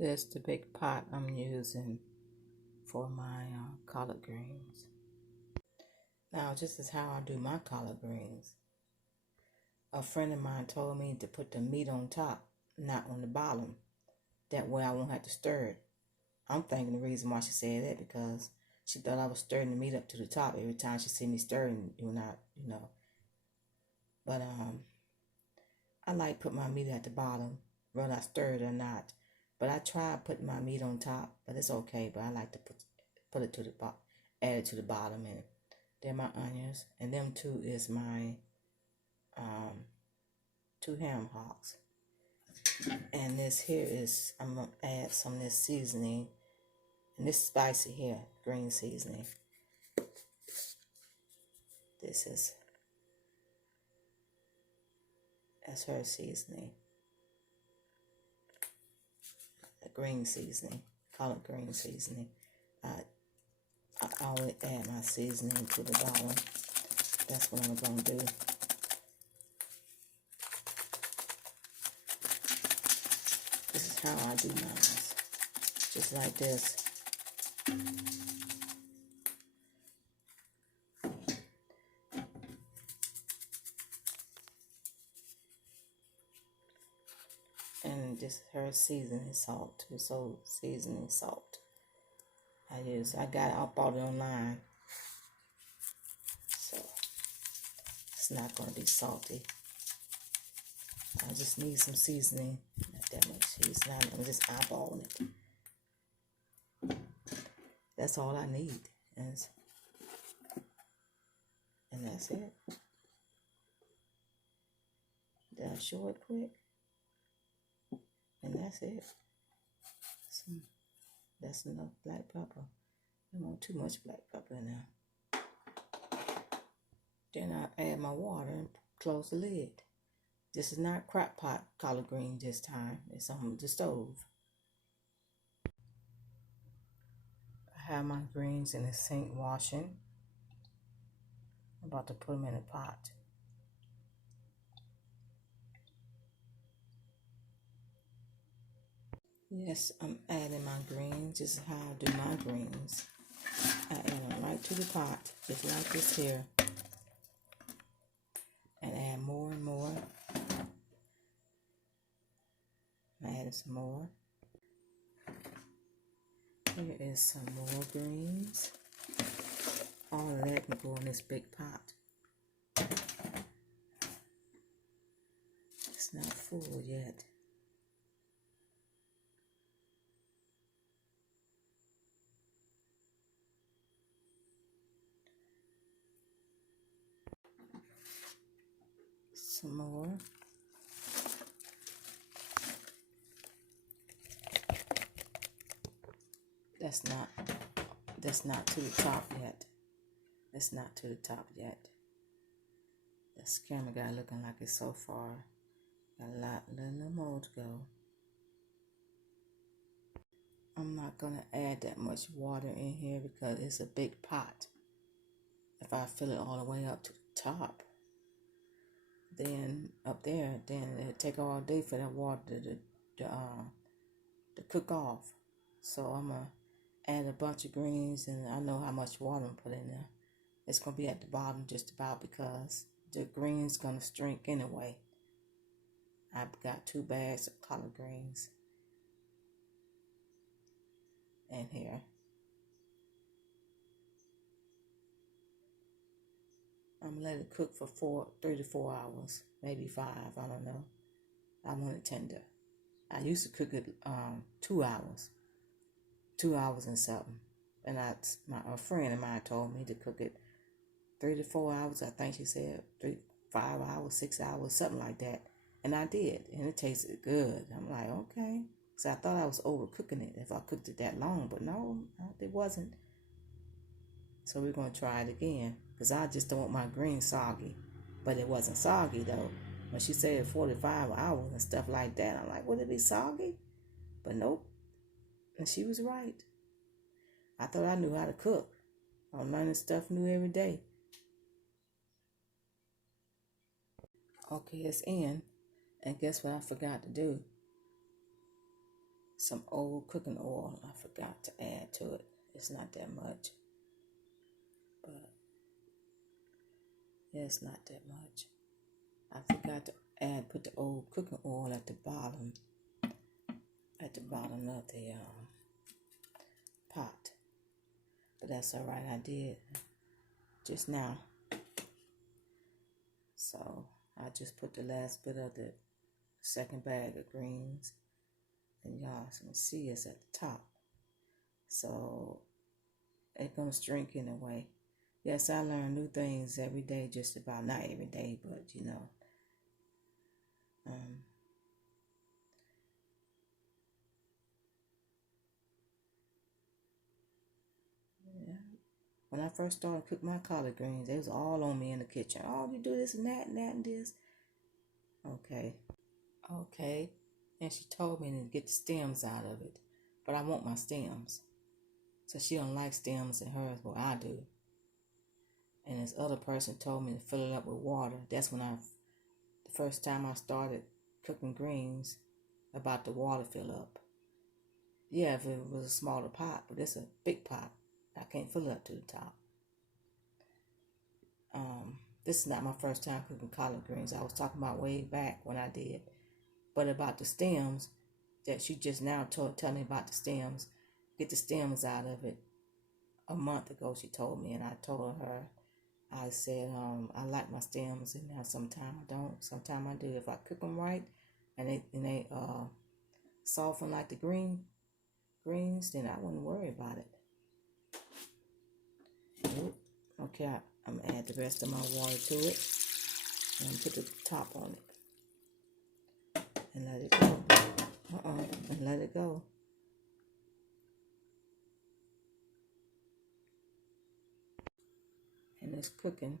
This the big pot I'm using for my collard greens. Now this is how I do my collard greens. A friend of mine told me to put the meat on top, not on the bottom. That way I won't have to stir it. I'm thinking the reason why she said that because she thought I was stirring the meat up to the top every time she see me stirring, But I like put my meat at the bottom, whether I stir it or not. But I tried putting my meat on top, but it's okay. But I like to put it to the bottom, add it to the bottom, and they're my onions, and them two is my 2 ham hocks. And this here is, I'm gonna add some of this seasoning, and this spicy here, green seasoning. That's her seasoning. The green seasoning, collard green seasoning. I always add my seasoning to the bottom. That's what I'm gonna do. This is how I do mine. Just like this. And this is her seasoning salt, so seasoning salt. I bought it online, so it's not gonna be salty. I just need some seasoning, not that much seasoning. I'm just eyeballing it. That's all I need, and that's it. Did I show it quick? And that's it. That's enough black pepper. I don't want too much black pepper in there. Then I add my water and close the lid. This is not crock pot collard green this time. It's on the stove. I have my greens in the sink washing. I'm about to put them in a pot. Yes, I'm adding my greens. This is how I do my greens. I add them right to the pot, just like this here. And add more and more. I'm adding some more. Here is some more greens. All of that can go in this big pot. It's not full yet. Some more. That's not to the top yet. It's not to the top yet. This camera guy looking like it's so far. Got a little more to go. I'm not gonna add that much water in here because it's a big pot. If I fill it all the way up to the top, then up there, then it'll take all day for that water to cook off. So I'm gonna add a bunch of greens, and I know how much water I'm put in there. It's gonna be at the bottom just about because the greens gonna shrink anyway. I've got 2 bags of collard greens in here. I'm gonna let it cook for 3 to 4 hours, maybe 5. I don't know. I want it tender. I used to cook it 2 hours, 2 hours and something. And a friend of mine told me to cook it 3 to 4 hours. I think she said 5 hours, 6 hours, something like that. And I did, and it tasted good. I'm like, okay. So I thought I was overcooking it if I cooked it that long, but no, it wasn't. So we're going to try it again because I just don't want my greens soggy. But it wasn't soggy, though. When she said 45 hours and stuff like that, I'm like, would it be soggy? But nope. And she was right. I thought I knew how to cook. I'm learning stuff new every day. Okay, it's in. And guess what I forgot to do? some old cooking oil. I forgot to add to it. It's not that much, but yeah, it's not that much. I forgot to put the old cooking oil at the bottom of the pot. But that's all right. I did just now. So I just put the last bit of the second bag of greens, and y'all can see it's at the top. So it's gonna shrink in a way. Yes, I learn new things every day, just about, not every day, but you know. Yeah. When I first started cooking my collard greens, they was all on me in the kitchen. Oh, you do this and that and that and this. Okay. And she told me to get the stems out of it. But I want my stems. So she don't like stems in hers, but I do. And this other person told me to fill it up with water. That's when the first time I started cooking greens, about the water fill up. Yeah, if it was a smaller pot, but it's a big pot. I can't fill it up to the top. This is not my first time cooking collard greens. I was talking about way back when I did. But about the stems, that she just now telling me about the stems. Get the stems out of it. A month ago she told me, and I told her, I said, I like my stems, and now sometimes I don't. Sometimes I do. If I cook them right, and they soften like the greens, then I wouldn't worry about it. Okay, I'm gonna add the rest of my water to it, and put the top on it, and let it go. And let it go. And it's cooking.